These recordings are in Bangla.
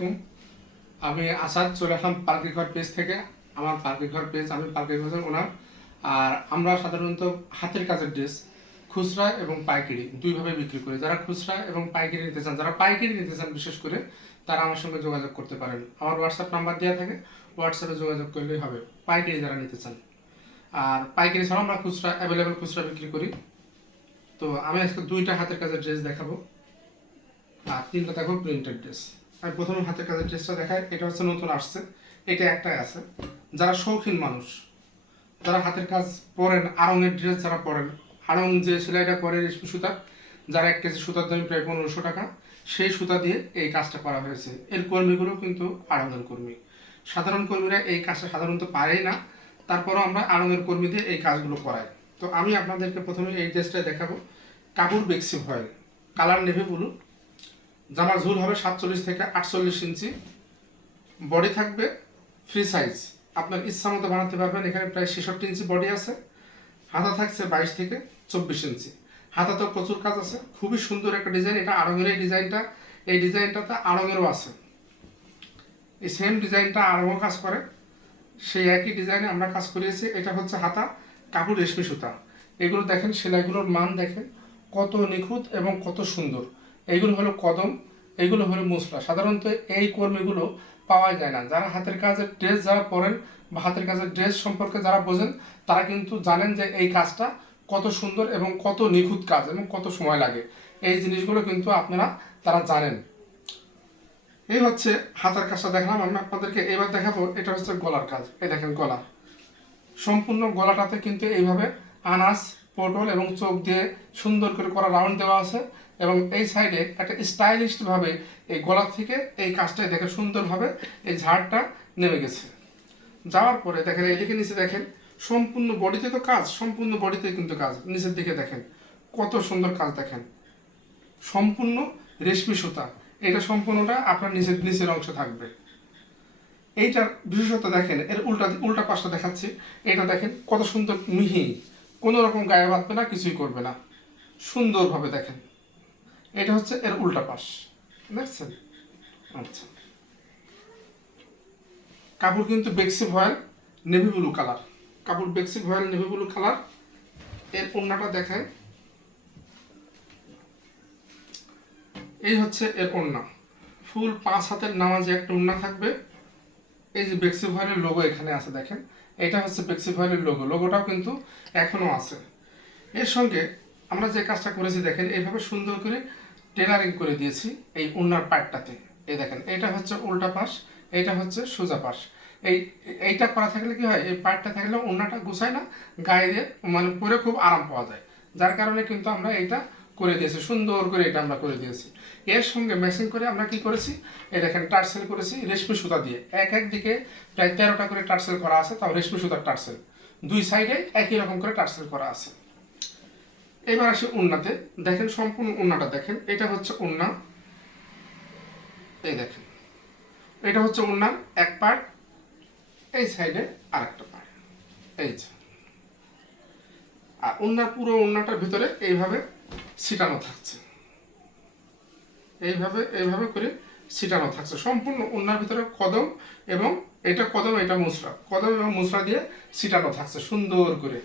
আলাইকুম। আমি আসাদ, চলে আসলাম পার্কি পেজ থেকে। আমার পার্কি ঘর পেজ আমি পার্কি ঘরের ওনার। আর আমরা সাধারণত হাতের কাজের ড্রেস খুচরা এবং পাইকারি দুইভাবে বিক্রি করি। যারা খুচরা এবং পাইকারি নিতে চান, যারা পাইকারি নিতে চান বিশেষ করে, তারা আমার সঙ্গে যোগাযোগ করতে পারেন। আমার হোয়াটসঅ্যাপ নাম্বার দেওয়া থাকে হোয়াটসঅ্যাপে যোগাযোগ করলেই হবে, পাইকারি যারা নিতে চান। আর পাইকারি ছাড়াও আমরা খুচরা অ্যাভেলেবেল খুচরা বিক্রি করি। তো আমি আজকে দুইটা হাতের কাজের ড্রেস দেখাবো। আর তিনটা দেখো প্রিন্টেড ড্রেস আমি প্রথমে হাতের কাজের ড্রেসটা দেখাই, এটা হচ্ছে নতুন আসছে। এটা একটাই আছে। যারা শৌখিন মানুষ, যারা হাতের কাজ পরেন, আড়ঙের ড্রেস যারা পরেন, আড়ং যে সেলাইটা করে রেশমি সুতা, যারা এক কেজি সুতার দাম প্রায় পনেরোশো টাকা, সেই সুতা দিয়ে এই কাজটা করা হয়েছে। এর কর্মীগুলো কিন্তু আড়ঙের কর্মী। সাধারণ কর্মীরা এই কাজটা সাধারণত পারেই না। তারপরও আমরা আড়ঙের কর্মী দিয়ে এই কাজগুলো করাই। তো আমি আপনাদেরকে প্রথমে এই ড্রেসটা দেখাবো। কাপড় বেক্সি ভয়েল। Colour navy blue. জামার ঝুল হবে সাতচল্লিশ থেকে আটচল্লিশ ইঞ্চি। বডি থাকবে ফ্রি সাইজ আপনার ইচ্ছা মতো বানাতে পারবেন। এখানে প্রায় ছেষট্টি ইঞ্চি বডি আছে। হাতা থাকছে বাইশ থেকে চব্বিশ ইঞ্চি। হাতাতেও প্রচুর কাজ আছে। খুবই সুন্দর একটা ডিজাইন এটা আড়ঙের এই ডিজাইনটা এই ডিজাইনটাতে আড়ঙেরও আছে। এই সেম ডিজাইনটা আড়ঙও কাজ করে। সেই একই ডিজাইনে আমরা কাজ করিয়েছি। এটা হচ্ছে হাতা, কাপড়, রেশমি সুতা। এগুলো দেখেন, সেলাইগুলোর মান দেখেন। কত নিখুঁত এবং কত সুন্দর। এইগুলো হলো কদম এইগুলো হলো মুসলা। সাধারণত এই কর্মীগুলো পাওয়া যায় না। যারা হাতের কাজের ড্রেস যারা পরেন বা হাতের কাজের ড্রেস সম্পর্কে যারা বোঝেন, তারা কিন্তু জানেন যে এই কাজটা কত সুন্দর এবং কত নিখুঁত কাজ এবং কত সময় লাগে। এই জিনিসগুলো কিন্তু আপনারা, তারা জানেন। এই হচ্ছে হাতের কাজটা দেখলাম। আমি আপনাদেরকে এবার দেখাবো, এটা হচ্ছে গলার কাজ। এই দেখেন গলা। সম্পূর্ণ গলাটাতে কিন্তু এইভাবে আনাস পটল এবং চোখ দিয়ে সুন্দর করে করা রাউন্ড দেওয়া আছে এবং এই সাইডে একটা স্টাইলিশভাবে এই গলা থেকে এই কাজটা দেখে সুন্দরভাবে এই ঝাড়টা নেমে গেছে। যাওয়ার পরে দেখেন এদিকে নিচে দেখেন, সম্পূর্ণ বডিতে তো কাজ, সম্পূর্ণ বডিতে কিন্তু কাজ। নিচের দিকে দেখেন, কত সুন্দর কাজ দেখেন। সম্পূর্ণ রেশমি সুতা। এটা সম্পূর্ণটা আপনার নিচের নিচের অংশ থাকবে। এইটার বিশেষত দেখেন, এর উল্টা উল্টা পাশটা দেখাচ্ছি। এটা দেখেন কত সুন্দর মিহি। কোনো রকম গায়ে বাঁধবে না, কিছুই করবে না। সুন্দরভাবে দেখেন। এটা হচ্ছে এর উল্টা পাশ। দেখছেন? আচ্ছা। কাপড় কিন্তু বেক্সি ভয়েল, নেভি ব্লু কালার। কাপড় বেক্সি ভয়েল, নেভি ব্লু কালার। এর ওড়নাটা দেখায় এই হচ্ছে এর ওড়না। ফুল পাঁচ হাতের নামাজে একটা ওড়না থাকবে। এই যে বেক্সি ভয়েলের লোগো এখানে আছে দেখেন, এটা হচ্ছে বেক্সি ভয়েলের লোগো লোগোটাও কিন্তু এখনও আছে। এর সঙ্গে আমরা যে কাজটা করেছি দেখেন, এইভাবে সুন্দর করে টেলারিং করে দিয়েছি এই উন্নার পাটটাতে। এই দেখেন, এটা হচ্ছে উল্টা পাশ, এটা হচ্ছে সোজা পাশ। এই, এইটা করা থাকলে কি হয়, এই পাটটা থাকলে উন্নাটা গুছায় না, গায়ে দিয়ে মানে পরে খুব আরাম পাওয়া যায়। যার কারণে কিন্তু আমরা এইটা করে দিয়েছি, সুন্দর করে এটা আমরা করে দিয়েছি। এর সঙ্গে ম্যাচিং করে আমরা কি করেছি? এই দেখেন, টার্সেল করেছি রেশমি সুতা দিয়ে। এক এক দিকে প্রায় তেরোটা করে টার্সেল করা আছে, তাও রেশমি সুতার টার্সেল। দুই সাইডে একই রকম করে টার্সেল করা আছে। এবার আসি উন্নাতে। দেখেন, সম্পূর্ণ উন্নাটা দেখেন। এটা হচ্ছে উন্না। এই দেখেন। এটা হচ্ছে উন্নার এক পার্ট এই সাইডে আর একটা পার্ট এই যে। আর উন্নার পুরো উন্নাটার ভিতরে এইভাবে ছিটানো থাকছে। এইভাবে এইভাবে করে ছিটানো থাকছে। সম্পূর্ণ উন্নার ভিতরে কদম এবং এটা কদম, এটা মুসরা। কদম এবং মুসরা দিয়ে ছিটানো থাকছে সুন্দর করে।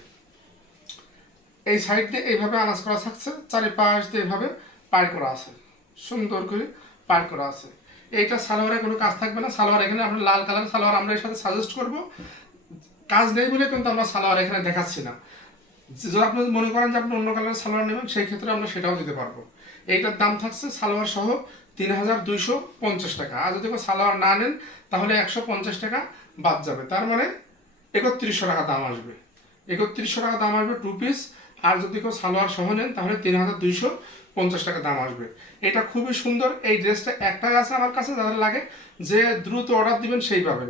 এই সাইড দিয়ে এইভাবে আনাজ করা থাকছে, চারিপাশ দিয়ে এইভাবে পার করা আছে। সুন্দর করে পার করা আছে। এইটা সালোয়ারে কোনো কাজ থাকবে না। সালোয়ার এখানে আমরা লাল কালার সালোয়ার আমরা এর সাথে সাজেস্ট করব। কাজ নেই বলে কিন্তু আমরা সালোয়ার এখানে দেখাচ্ছি না। আপনি মনে করেন যে আপনি অন্য কালারের সালোয়ার নেবেন, সেই ক্ষেত্রে আমরা সেটাও দিতে পারব। এইটার দাম থাকছে সালোয়ার সহ তিন হাজার দুইশো পঞ্চাশ টাকা। আর যদি সালোয়ার না নেন, তাহলে একশো পঞ্চাশ টাকা বাদ যাবে। তার মানে একত্রিশশো টাকা দাম আসবে। একত্রিশশো টাকা দাম আসবে টু পিস আর যদি কেউ সালোয়ার সহ নেন, তাহলে তিন হাজার দুইশো পঞ্চাশ টাকা দাম আসবে। এটা খুবই সুন্দর। এই ড্রেসটা একটাই আছে আমার কাছে, যাদের লাগে। যে দ্রুত অর্ডার দিবেন, সেই পাবেন।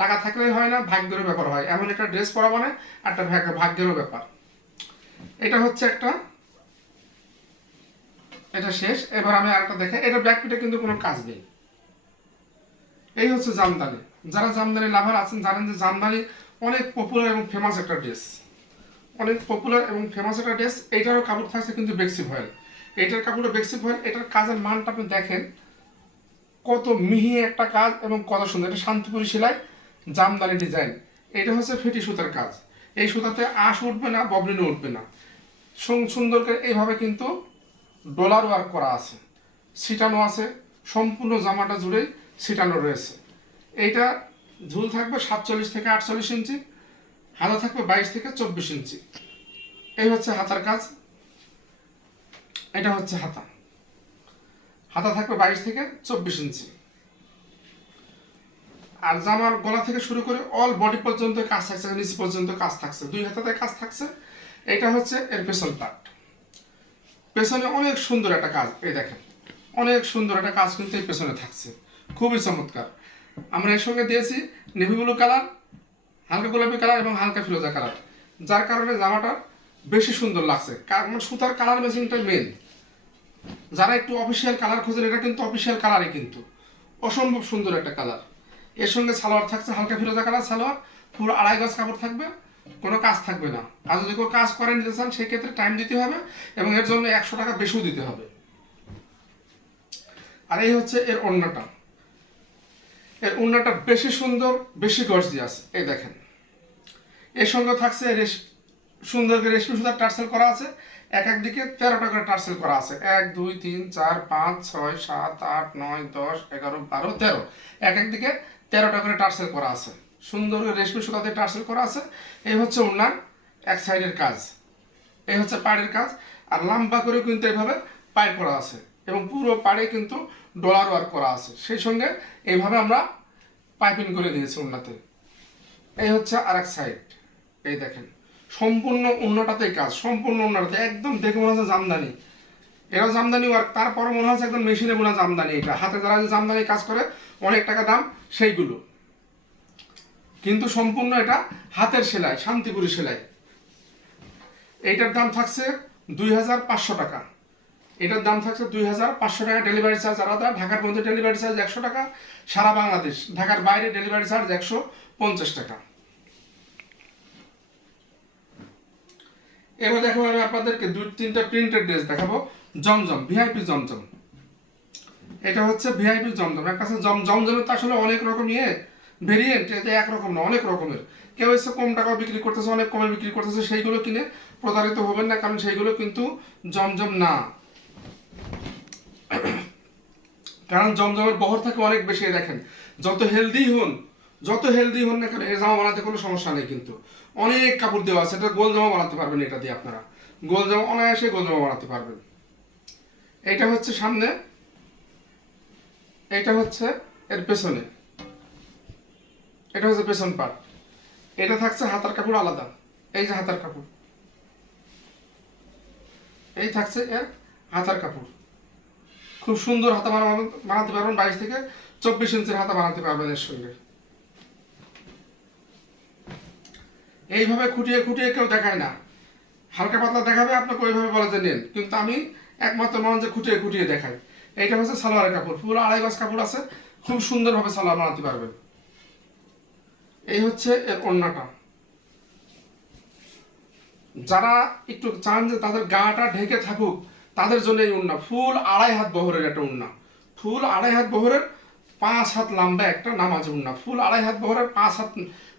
টাকা থাকলেই হয় না, ভাগ্যেরও ব্যাপার হয়। এমন একটা ড্রেস পরা মানে একটা ভাগ্যেরও ব্যাপার। এটা হচ্ছে একটা, এটা শেষ। এবার আমি আরেকটা দেখে, এটা ব্যাক পিঠে কিন্তু কোনো কাজ নেই। এই হচ্ছে জামদানি। যারা জামদানি লাভার আছেন, জানেন যে জামদানি অনেক পপুলার এবং ফেমাস একটা ড্রেস অনেক পপুলার এবং ফেমাস একটা ড্রেস এইটারও কাপড় থাকছে কিন্তু বেক্সি ভয়েল এইটার কাপড়ও বেক্সি ভয়েল এটার কাজের মানটা আপনি দেখেন। কত মিহি একটা কাজ এবং কত সুন্দর। এটা শান্তিপুরি সেলাই, জামদানি ডিজাইন এটা হচ্ছে ফেটি সুতার কাজ। এই সুতাতে আঁশ উঠবে না ববলিনও উঠবে না। সুন- সুন্দর করে এইভাবে কিন্তু ডলার ওয়ার্ক করা আছে। সিটানো আছে, সম্পূর্ণ জামাটা জুড়েই সিটানো রয়েছে। এইটা ঝুল থাকবে সাতচল্লিশ থেকে আটচল্লিশ ইঞ্চি, হাতা থাকবে বাইশ থেকে চব্বিশ ইঞ্চি। এই হচ্ছে হাতার কাজ, এটা হচ্ছে হাতা। হাতা থাকবে বাইশ থেকে চব্বিশ ইঞ্চি। আর জামার গলা থেকে শুরু করে অল বডি পর্যন্ত কাজ থাকছে, নিচ পর্যন্ত কাজ থাকছে। দুই হাতাতে কাজ থাকছে। এটা হচ্ছে এর পেছন পার্ট পেছনে অনেক সুন্দর একটা কাজ, এই দেখেন। অনেক সুন্দর একটা কাজ কিন্তু এই পেছনে থাকছে। খুবই চমৎকার। আমরা এর সঙ্গে দিয়েছি নেভি ব্লু কালার হালকা গোলাপি কালার এবং হালকা ফিরোজা কালার যার কারণে জামাটা বেশি সুন্দর লাগছে। কারণ সুতার কালার ম্যাচিংটা মেন যারা একটু অফিসিয়াল কালার খোঁজেন, এটা কিন্তু অফিসিয়াল কালারই কিন্তু। অসম্ভব সুন্দর একটা কালার এর সঙ্গে সালোয়ার থাকছে, হালকা ফিরোজা কালার সালোয়ার, পুরো আড়াই গজ কাপড় থাকবে, কোনো কাজ থাকবে না। আর যদি কেউ কাজ করে নিতে চান সেক্ষেত্রে টাইম দিতে হবে এবং এর জন্য একশো টাকা বেশিও দিতে হবে। আর এই হচ্ছে এর ওড়নাটা। এর ওড়নাটা বেশি সুন্দর, বেশি গর্জিয়াস এই দেখেন। এর সঙ্গে থাকছে সুন্দর করে রেশমি সুতার টার্সেল করা আছে। এক এক দিকে তেরোটা করে টার্সেল করা আছে। এক, দুই, তিন, চার, পাঁচ, ছয়, সাত, আট, নয়, দশ, এগারো, বারো, তেরো। এক এক দিকে তেরোটা করে টার্সেল করা আছে। সুন্দর রেশমি দিয়ে টার্সেল করা আছে। এই হচ্ছে ওনার এক সাইডের কাজ। এই হচ্ছে পাড়ের কাজ। আর লম্বা করে কিন্তু এইভাবে পাইপ করা আছে। এবং পুরো পাড়ে কিন্তু ডলার ওয়ার্ক করা আছে। সেই সঙ্গে এইভাবে আমরা পাইপিং করে দিয়েছি উন্নাতে। এই হচ্ছে আর এক সাইড। এই দেখেন, সম্পূর্ণ উন্নটাতেই কাজ। সম্পূর্ণ উন্নটাতে। একদম দেখে মনে হচ্ছে জামদানি। এরা জামদানি ওয়ার্ক তারপরে মনে হচ্ছে একদম মেশিনে বোনা জামদানি এটা। হাতে যারা যে জামদানি কাজ করে, অনেক টাকা দাম, সেইগুলো। কিন্তু সম্পূর্ণ এটা হাতের সেলাই, শান্তিপুরি সেলাই। এইটার দাম থাকছে দুই হাজার পাঁচশো টাকা। এটার দাম থাকছে দুই হাজার পাঁচশো টাকা ডেলিভারি চার্জ আলাদা ঢাকার মধ্যে ডেলিভারি চার্জ একশো টাকা, সারা বাংলাদেশ, ঢাকার বাইরে ডেলিভারি চার্জ একশো পঞ্চাশ টাকা। এবার দেখো আমি আপনাদেরকে দুই তিনটা প্রিন্টেড ড্রেস দেখাবো। জমজম ভিআইপি জমজম। এটা হচ্ছে ভিআইপি জমজম। এক কাছে জম, জমজমের তো আসলে অনেক রকম ইয়ে ভেরিয়েন্ট এটা একরকম না, অনেক রকমের। কেউ এসে কম টাকা বিক্রি করতেছে, অনেক কমে বিক্রি করতেছে, সেইগুলো কিনে প্রতারিত হবেন না, কারণ সেইগুলো কিন্তু জমজম না। কারণ জমজমের বহর থাকে অনেক বেশি দেখেন। যত হেলদি হন যত হেলদি হন না কেন এই জামা বানাতে কোনো সমস্যা নেই কিন্তু। অনেক কাপড় দেওয়া আছে, এটা গোল জামা বানাতে পারবেন এটা দিয়ে আপনারা। গোল জামা, অনায়াসে গোল জামা বানাতে পারবেন। এইটা হচ্ছে সামনে, এইটা হচ্ছে এর পেছনে। এটা হচ্ছে পেছন পার্ট এটা থাকছে হাতার কাপড় আলাদা, এই যে হাতার কাপড়। এই থাকছে এর হাতার কাপড়। খুব সুন্দর হাতা বানাতে পারবেন, বাইশ থেকে চব্বিশ ইঞ্চির হাতা বানাতে পারবেন এর সঙ্গে। এইভাবে খুঁটিয়ে খুঁটিয়ে কেউ দেখায় না। হালকা পাতলা দেখাবে, আপনাকে ওইভাবে বলে যে নেন। কিন্তু আমি একমাত্র মানুষ যে খুঁটিয়ে খুঁটিয়ে দেখাই এইটা হচ্ছে সালোয়ারের কাপড়। পুরো আড়াই গজ কাপড় আছে, খুব সুন্দরভাবে সালোয়ার বানাতে পারবেন। এই হচ্ছে এর ওড়নাটা। যারা একটু চান যে তাদের গাটা ঢেকে থাকুক, তাদের জন্য এই উন্না ফুল আড়াই হাত বহরের একটা উন্না ফুল আড়াই হাত বহরের পাঁচ হাত লম্বা একটা নামাজ উন্না। ফুল আড়াই হাত বহরের পাঁচ হাত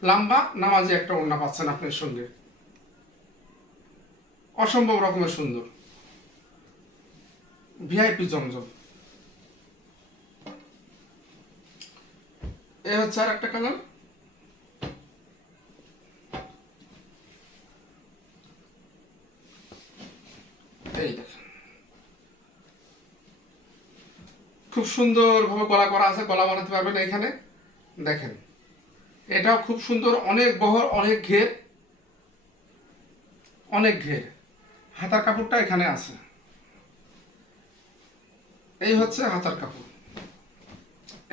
লম্বা নামাজে একটা উন্না পাচ্ছেন আপনার সঙ্গে। অসম্ভব রকমের সুন্দর। ভিআইপি জমজম। এ হচ্ছে আর একটা কালার এই দেখেন। খুব সুন্দরভাবে গলা করা আছে, গলা বানাতে পারবেন এখানে দেখেন, এটাও খুব সুন্দর, অনেক বহর, অনেক ঘের। অনেক ঘের। হাতার কাপড়টা এখানে আছে। এই হচ্ছে হাতার কাপড়।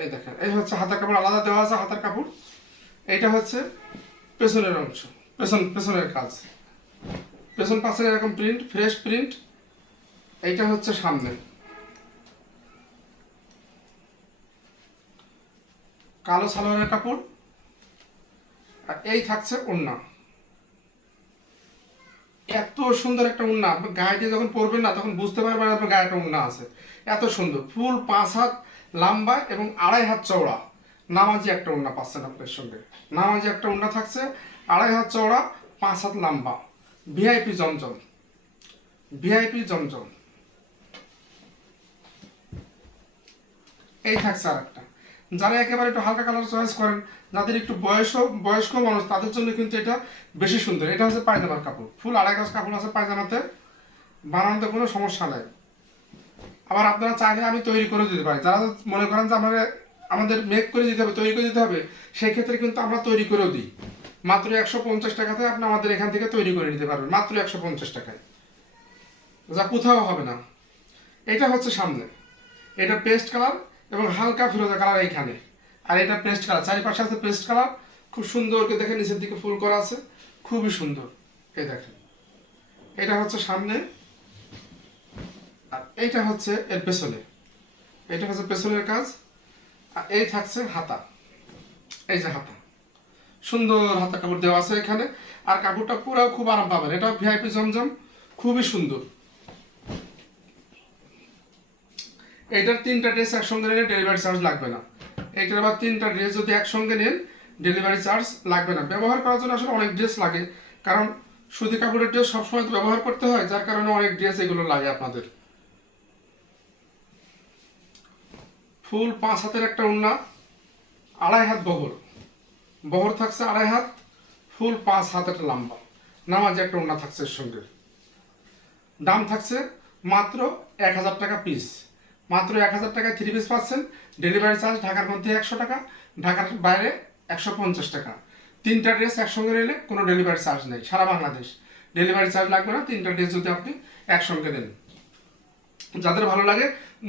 এই দেখেন, এই হচ্ছে হাতার কাপড়, আলাদা দেওয়া আছে হাতার কাপড়। এইটা হচ্ছে পেছনের অংশ, পেছন, পেছনের কাজ। পেছন পাশে এরকম প্রিন্ট ফ্রেশ প্রিন্ট এইটা হচ্ছে সামনে। কালো সালোয়ারের কাপড়, আর এই থাকছে ওড়না। এত সুন্দর একটা উন্না গায়ে দিয়ে যখন পরবেন না, তখন বুঝতে পারবেন আপনার গায়ে একটা উন্না আছে। এত সুন্দর। ফুল পাঁচ হাত লম্বা এবং আড়াই হাত চওড়া। নামাজি একটা উন্না পাচ্ছেন আপনার সঙ্গে। নামাজি একটা উন্না থাকছে, আড়াই হাত চওড়া, পাঁচ হাত লম্বা। ভিআইপি জমজম। ভিআইপি জমজম। এই থাকছে আর একটা যারা একেবারে একটু হালকা কালার চয়েস করেন, যাদের একটু বয়স বয়স্ক মানুষ, তাদের জন্য কিন্তু এটা বেশি সুন্দর। এটা হচ্ছে পায়জামার কাপড়। ফুল আড়াই গাছ কাপড় আছে পায়জামাতে, বানানোতে কোনো সমস্যা নাই। আবার আপনারা চাইলে আমি তৈরি করে দিতে পারি। যারা মনে করেন যে আমাদের আমাদের মেক করে দিতে হবে, তৈরি করে দিতে হবে সেই ক্ষেত্রে কিন্তু আমরা তৈরি করেও দিই। মাত্র একশো পঞ্চাশ টাকাতে আপনি আমাদের এখান থেকে তৈরি করে নিতে পারবেন। মাত্র একশো পঞ্চাশ টাকায়। যা কোথাও হবে না। এটা হচ্ছে সামনে। এটা পেস্ট কালার এবং হালকা ফিরোজা কালার এইখানে। আর এটা পেস্ট কালার চারিপাশে আছে পেস্ট কালার খুব সুন্দর করে দেখেন নিচের দিকে ফুল করা আছে, খুবই সুন্দর। এই দেখেন, এটা হচ্ছে সামনে, আর এইটা হচ্ছে এর পেছনে। এটা হচ্ছে পেছনের কাজ, আর এই থাকছে হাতা। এই যে হাতা, সুন্দর হাতা কাপড় দেওয়া আছে এখানে, আর কাপড়টা পুরো খুব আরাম পাবেন। এটা ভিআইপি জমজম, খুবই সুন্দর। এইটার তিনটা ড্রেস একসঙ্গে নিলে ডেলিভারি চার্জ লাগবে না। এইটার আবার তিনটা ড্রেস যদি একসঙ্গে নেন ডেলিভারি চার্জ লাগবে না। ব্যবহার করার জন্য আসলে অনেক ড্রেস লাগে। কারণ সুতি কাপড়ের ড্রেস সবসময় তো ব্যবহার করতে হয়, যার কারণে অনেক ড্রেস এগুলো লাগে আপনাদের। ফুল পাঁচ হাতের একটা উন্না, আড়াই হাত বহর। বহর থাকছে আড়াই হাত, ফুল পাঁচ হাতের লম্বা। নামাজে একটা উন্না থাকছে এর সঙ্গে। দাম থাকছে মাত্র এক হাজার টাকা পিস মাত্র এক হাজার টাকায় থ্রি পিস পাচ্ছেন। ডেলিভারি চার্জ ঢাকার মধ্যে একশো টাকা, ঢাকার বাইরে একশো পঞ্চাশ টাকা। তিনটা ড্রেস একসঙ্গে নিলে কোনো ডেলিভারি চার্জ নেই, সারা বাংলাদেশ। ডেলিভারি চার্জ লাগবে না, তিনটা ড্রেস যদি আপনি একসঙ্গে দেন। যাদের ভালো লাগে,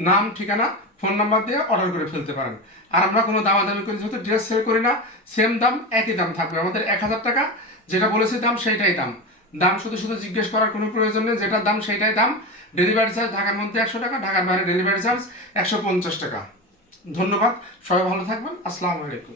নাম, ঠিকানা ফোন নাম্বার দিয়ে অর্ডার করে ফেলতে পারেন। আর আমরা কোনো দামাদামি করে, যেহেতু ড্রেস সেল করি না সেম দাম, একই দাম থাকবে। আমাদের এক হাজার টাকা, যেটা বলেছি দাম, সেইটাই দাম। দাম শুধু শুধু জিজ্ঞেস করার কোনো প্রয়োজন নেই, যেটার দাম সেইটাই দাম। ডেলিভারি চার্জ ঢাকার মধ্যে একশো টাকা, ঢাকার বাইরে ডেলিভারি চার্জ একশো পঞ্চাশ টাকা। ধন্যবাদ, সবাই ভালো থাকবেন, আসসালামু আলাইকুম।